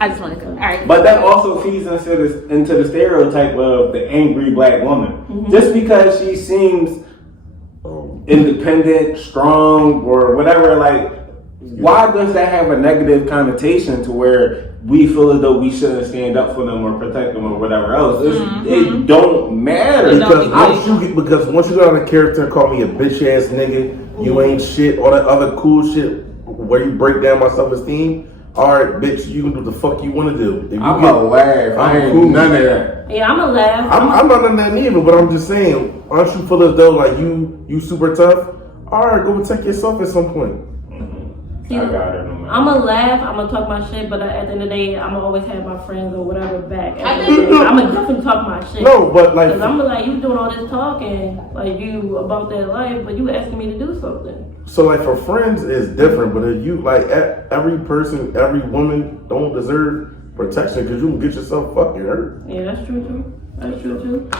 I just want to go. All right. But that also feeds into the stereotype of the angry black woman. Mm-hmm. Just because she seems independent, strong, or whatever, like, why does that have a negative connotation to where we feel as though we shouldn't stand up for them or protect them or whatever else? It don't matter. Because once you got on a character and call me a bitch ass nigga, you ain't shit, all that other cool shit where you break down my self esteem. Alright, bitch, you can do the fuck you want to do. I'm gonna laugh. I ain't cool. None of that. Yeah, I'm gonna laugh. I'm not in that neither, but I'm just saying, aren't you feel as though like you super tough? Alright, go protect yourself at some point. See, I'm gonna laugh, I'm gonna talk my shit, but at the end of the day, I'm gonna always have my friends or whatever back. I'm gonna definitely talk my shit. No, but like, cause I'm like, you doing all this talking, like you about that life, but you asking me to do something. So like for friends it's different, but if you like every person, every woman don't deserve protection because you can get yourself fucking hurt. Yeah, that's true too. That's true too.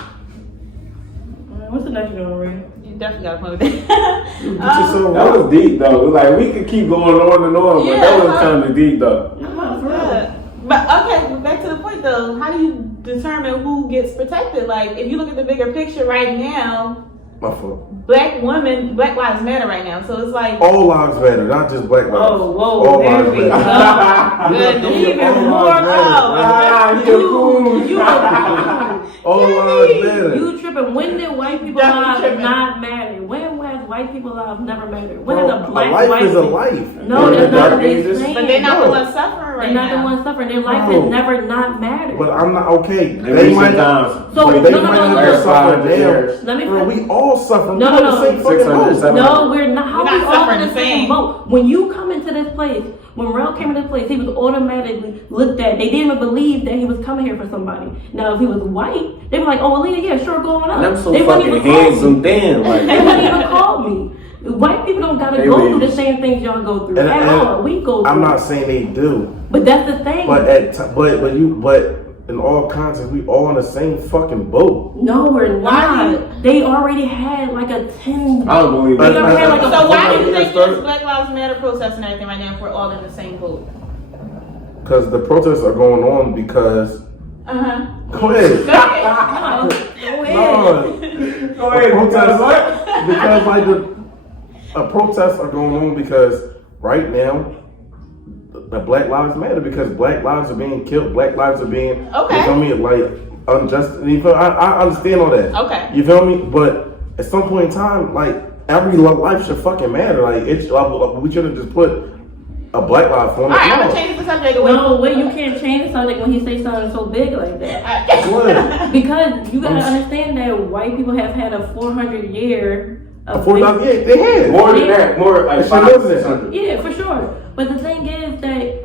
What's the next one, Ray? You definitely got a point with that. That was deep though. Like we could keep going on and on, but that was kind of deep though. But okay, back to the point though. How do you determine who gets protected? Like if you look at the bigger picture right now, my fault. Black lives matter right now. So it's like all lives matter, not just black lives. Oh, whoa, all there lives we go. matter. Even more. All lives matter. You tripping? When did white people lives not matter? When has white people lives never mattered? When has a black life white is a life? No, that's not what they're saying. But they're not the ones suffering right now. They're not the ones suffering. Their life has never not mattered. But I'm not okay. They might not. So they might not suffer years. Let me. Bro, we all suffer. No. No, we're not. How we're we all in the same boat? When you come into this place, when Rel came into this place, he was automatically looked at. They didn't even believe that he was coming here for somebody. Now, if he was white, they were like, "Oh, Aaliyah, yeah, sure, go on up." And I'm so fucking handsome, damn. Like, they wouldn't even call me. White people don't gotta go through the same things y'all go through at all. We go through. I'm not saying they do, but that's the thing. But in all contexts, we all in the same fucking boat. No, we're not. They already had like a 10. I don't believe that. So why do you think there's Black Lives Matter protests and everything right now if we're all in the same boat? Because the protests are going on because. Go ahead. Go ahead. Go ahead. Because like the protests are going on because right now. The Black Lives Matter because Black lives are being killed. Black lives are being, you feel me, like unjust. I understand all that. Okay. You feel me? But at some point in time, like every life should fucking matter. Like we shouldn't just put a black life on. All right, I'm gonna change the subject. No, wait, you can't change the subject when he says something so big like that. Because you gotta understand that white people have had a 400-year. They had more than that, more like 500. Yeah, for sure. But the thing is that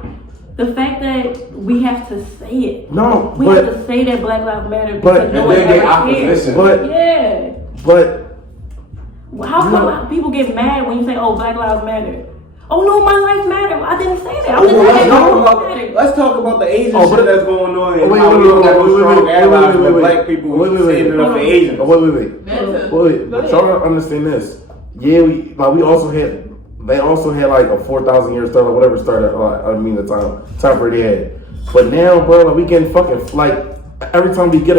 the fact that we have to say it. No, we have to say that Black Lives Matter because no one ever cares. But how come people get mad when you say, "Oh, Black Lives Matter"? Oh no, my life matter. I didn't say that. Let's talk about the Asian shit that's going on and how we don't have no strong allies with black people standing up for Asians. Wait. Y'all don't understand this. Yeah, we also had. They also had like a 4,000 year start or whatever started. The time period they had. But now, bro, like we getting fucking like every time we get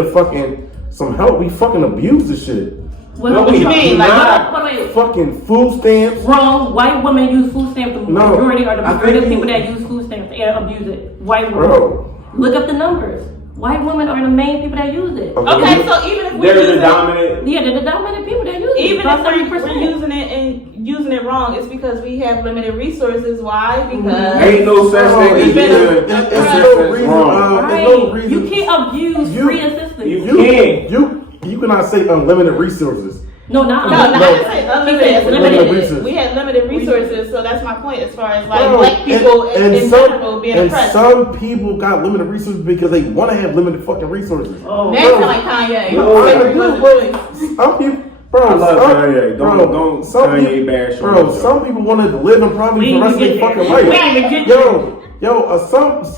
some help, we fucking abuse the shit. What do you mean? Like fucking food stamps. Wrong. White women use food stamps. The majority are the majority of people that use food stamps and abuse it. White women. Bro. Look up the numbers. White women are the main people that use it. Okay, so even if they're the dominant. Yeah, they're the dominant people that use it. Even if we're using it and using it wrong, it's because we have limited resources. Why? Because ain't no such thing as wrong. You can't abuse free assistance. You cannot say unlimited resources. No, I didn't say unlimited. We had limited resources, so that's my point as far as like black people in general being oppressed. Some people got limited resources because they want to have limited fucking resources. That's like Kanye. Some people. Bro, I love Kanye. Don't Kanye bash. Bro, some people want to live in poverty for the rest of their fucking life.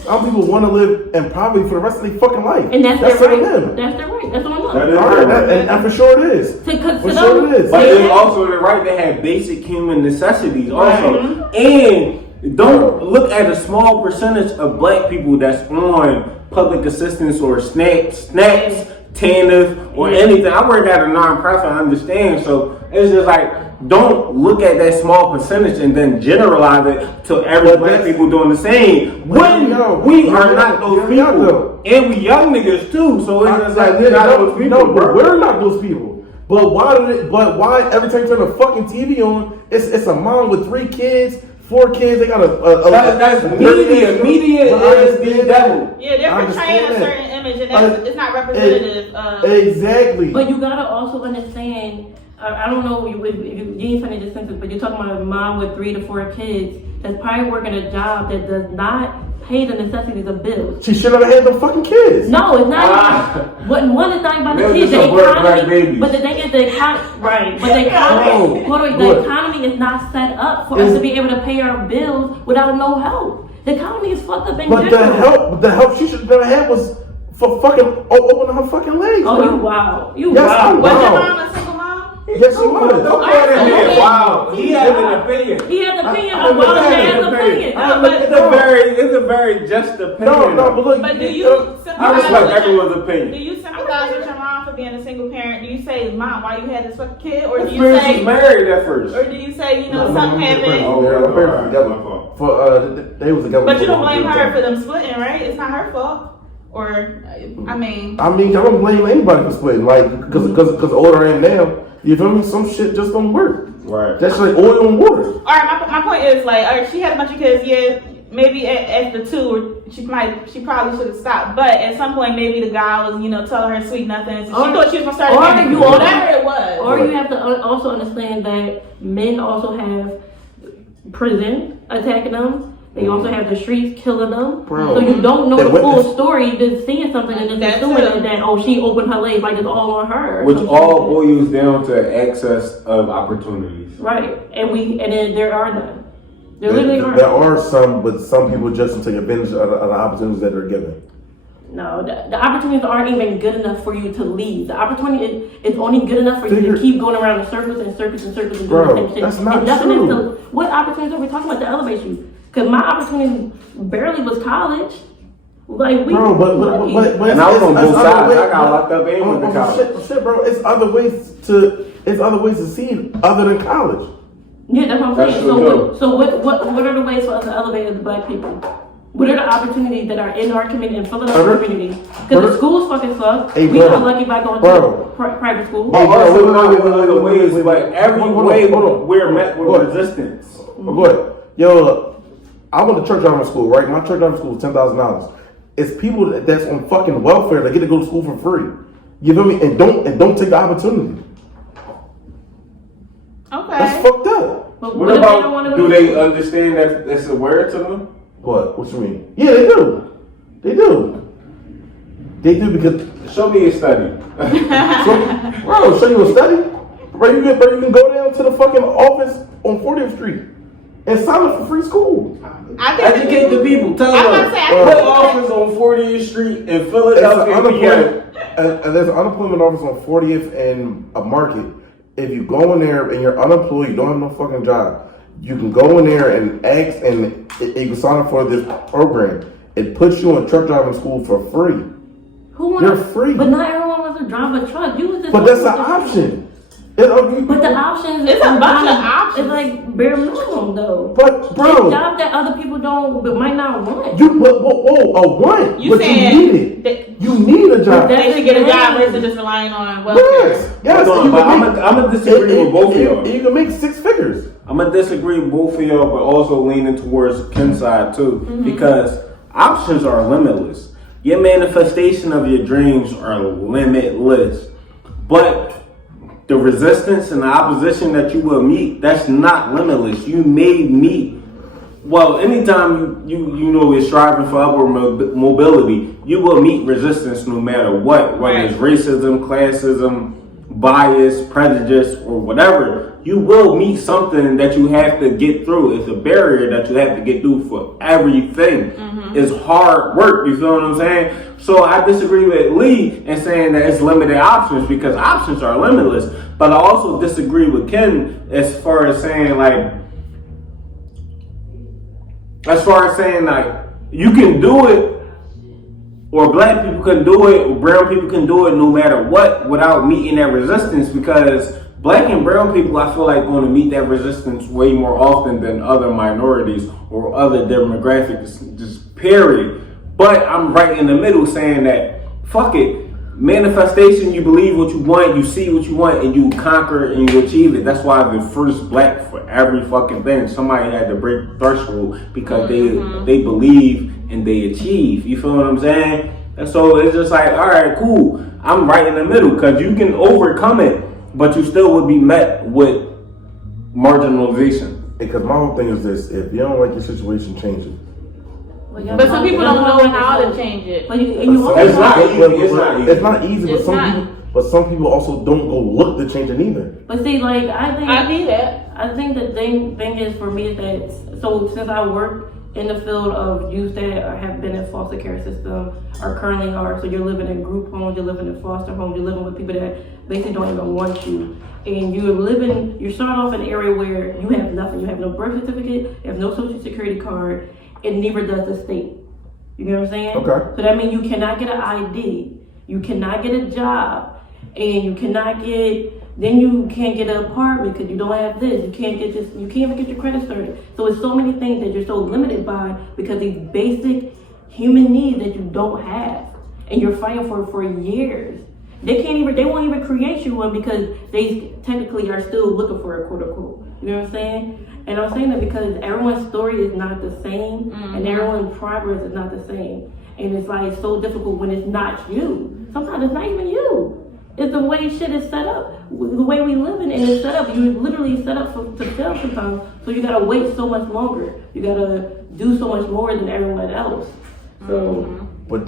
Some people want to live in poverty for the rest of their fucking life. And that's their right. That's their right. That's what I'm saying. And for sure it is. For sure it is. But there's also the right to have basic human necessities also. And Don't look at a small percentage of black people that's on public assistance or snaps, TANF, or anything. I work at a nonprofit, I understand. So it's just like, don't look at that small percentage and then generalize it to every black people doing the same. When we are not those people. And we young niggas too. So it's just like, we're not those people. No, but we're not those people. But why every time you turn the fucking TV on, it's a mom with 3 kids, 4 kids, they got that's media. Media is the devil. Yeah, they're portraying a certain image and that's, it's not representative of... Exactly. But you gotta also understand, I don't know if you ain't funny this sentence, but you're talking about a mom with 3 to 4 kids that's probably working a job that does not pay the necessities of bills. She should have had them fucking kids. No, it's not. One is not about the kids. The economy, but the thing is, the economy, right? But the economy, the economy is not set up for us to be able to pay our bills without no help. The economy is fucked up in general. The help she should have never had was for fucking opening her fucking legs. Oh, bro. you wow. You Yes, wow. Was your mom a single mom? Yes, she was. Don't put it in. Wow. He has an opinion. He has an opinion. But well, he has an opinion. It's a very just opinion. No, but look. But do you I respect everyone's opinion. Do you sympathize with your mom for being a single parent? Do you say, Mom, why you had this fucking kid? Or do you Friends say, was married at first. or do you say, something happened? They was together. But you don't blame her for them splitting, right? It's not her fault. Or, I mean, I don't blame anybody for splitting, like, because older I am now. You feel me? Some shit just don't work. Right. That's like oil and water. all right. My point is like, all right, she had a bunch of kids. Yeah, maybe at the 2, she probably should have stopped. But at some point, maybe the guy was, telling her sweet nothings. She thought she was gonna start again. Whatever it was. Or you have to also understand that men also have prison attacking them. They also have the streets killing them. Bro. So you don't know That the full witness- story, just seeing something and just assuming that she opened her legs like it's all on her. Which all boils down to access of opportunities. Right. And then there are none. There literally are. There are some, but some people just take advantage of the opportunities that are given. No, the opportunities aren't even good enough for you to leave. The opportunity is only good enough for you to keep going around in circles and circles and circles and doing the same shit. That's not and nothing true. What opportunities are we talking about to elevate you? Because my opportunity barely was college. Like Bro, but and I was on both sides. I got locked up and went to college. Shit, bro. It's other ways to see other than college. Yeah, that's what I'm That's saying. true, So what are the ways for us to elevate as black people? What are the opportunities that are in our community and filling our community? Because the schools fucking suck. Hey, We bro. got lucky by going Bro. to private school. But also not one of the ways, wait, but every hold on, way hold on. we're met with Hold on. resistance. Go ahead. Yo, I went to church driving school, right? My church driving school is $10,000. It's people that's on fucking welfare that get to go to school for free. You feel me? And don't take the opportunity. okay. That's fucked up. But What if they don't wanna about, go do to they school? understand that that's a word to them? What? What you mean? Yeah, they do. They do. They do because Show me a study. bro, show you a study. Bro, you can go down to the fucking office on 40th Street and sign up for free school. I think Educate the people. Tell I'm them. about to say, I What think- office on 40th Street in There's an Philadelphia? there's an unemployment office on 40th and a Market. If you go in there and you're unemployed, you don't have no fucking job, you can go in there and ask, and you can sign up for this program. It puts you in truck driving school for free. Who wants, You're free. But not everyone wants to drive a truck. You was just But that's an option. But the options It's a bunch of options. It's like bare minimum though. But It's bro, job that other people don't, but might not want. you want, You but saying you need it. that You need a job. That- they should get a job versus just relying on welfare. Yes. Hold on, you but can I'm gonna disagree with both of y'all. You can make 6 figures. I'm gonna disagree with both of y'all, but also leaning towards Ken's side too, because options are limitless. Your manifestation of your dreams are limitless, but the resistance and the opposition that you will meet, that's not limitless. You may meet, well, anytime you know you're striving for upward mobility, you will meet resistance no matter what, whether it's racism, classism, bias, prejudice, or whatever. You will meet something that you have to get through. It's a barrier that you have to get through for everything. It's hard work, you feel what I'm saying? So I disagree with Lee in saying that it's limited options, because options are limitless. But I also disagree with Ken as far as saying like, as far as saying like you can do it, or black people can do it, or brown people can do it, no matter what, without meeting that resistance. Because black and brown people, I feel like, going to meet that resistance way more often than other minorities or other demographics. Just period. But I'm right in the middle, saying that fuck it. Manifestation, you believe what you want, you see what you want, and you conquer and you achieve it. That's why the first black for every fucking thing, somebody had to break threshold because they believe and they achieve. You feel what I'm saying? And so it's just like, all right, cool. I'm right in the middle because you can overcome it, but you still would be met with marginalization. Because my whole thing is this: if you don't like your situation, change it. But some people don't know how to change it. It's not easy, but some people also don't go look to change it either. But see, like I need that. I think the thing is for me is that since I work in the field of youth that have been in foster care system or currently are, so you're living in group homes, you're living in foster homes, you're living with people that basically don't even want you, and you're starting off in an area where you have nothing, you have no birth certificate, you have no social security card, and neither does the state. You know what I'm saying? Okay. So that means you cannot get an ID, you cannot get a job, and you can't get an apartment because you don't have this. You can't even get your credit started. So it's so many things that you're so limited by because these basic human needs that you don't have, and you're fighting for years. They won't even create you one because they technically are still looking for a quote unquote. You know what I'm saying? And I'm saying that because everyone's story is not the same, and everyone's progress is not the same. And it's like so difficult when it's not you. Sometimes it's not even you. It's the way shit is set up. The way we live in it is set up. You're literally set up to fail sometimes. So you gotta wait so much longer. You gotta do so much more than everyone else. So But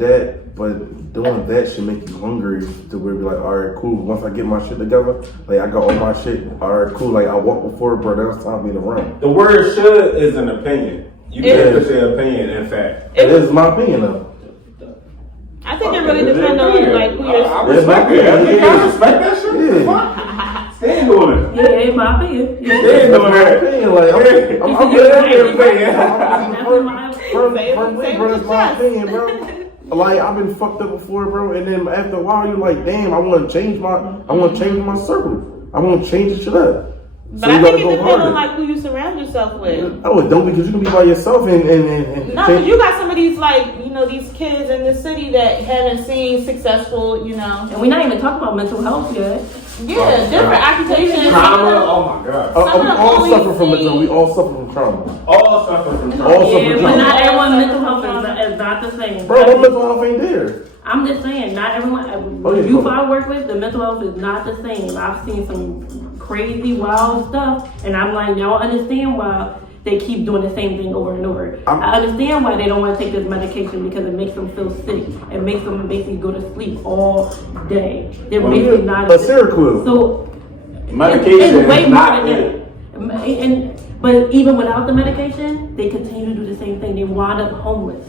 doing that should make you hungry to where you're like, all right, cool. Once I get my shit together, like I got all my shit, all right, cool. Like I walked before, bro. That was time for me to run. The word "should" is an opinion. You can't just say opinion. In fact, it is my opinion though. I think it really depends on like who you're. I respect it. I respect that shit. Yeah. Stand on it. yeah, it's my opinion. Yeah. Stand on that. I'm That's my opinion, bro. Like I've been fucked up before, bro, and then after a while you're like, damn, I want to change my circle. I want to change the shit up. But I think it depends on like who you surround yourself with. Oh, it don't, because you can be by yourself and no, because you got some of these these kids in this city that haven't seen successful, And we're not even talking about mental health yet. Yeah, different occupations. Trauma. Oh my god. We all suffer from it, though. We all suffer from trauma. All suffer from trauma. But not everyone's mental health is not the same. Bro, my mental health ain't there. I'm just saying, not everyone. The youth I work with, the mental health is not the same. I've seen some crazy, wild stuff, and I'm like, y'all understand why they keep doing the same thing over and over. I understand why they don't want to take this medication because it makes them feel sick. It makes them basically go to sleep all day. They're basically not a Seroquel. So medication it's way is more not than that. But even without the medication, they continue to do the same thing. They wind up homeless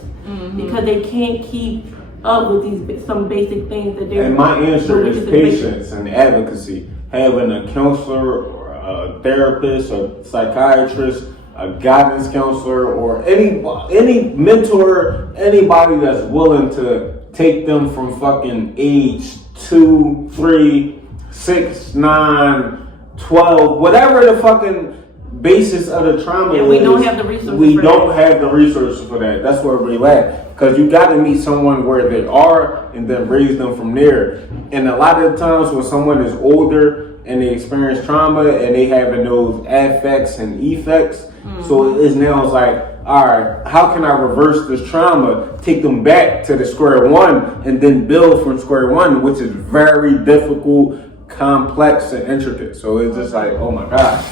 because they can't keep up with some basic things that they're. And my answer is patience and advocacy. Having a counselor or a therapist, a psychiatrist, a guidance counselor, or any mentor, anybody that's willing to take them from fucking age 2, 3, 6, 9, 12, whatever the fucking basis of the trauma is. We don't have the resources. We don't have the resources for that. That's where we lack. Because you got to meet someone where they are and then raise them from there. And a lot of the times when someone is older and they experience trauma and they having those affects and effects, so it's now it's like, all right, how can I reverse this trauma, take them back to the square one, and then build from square one, which is very difficult, complex, and intricate. So it's just like, oh my gosh.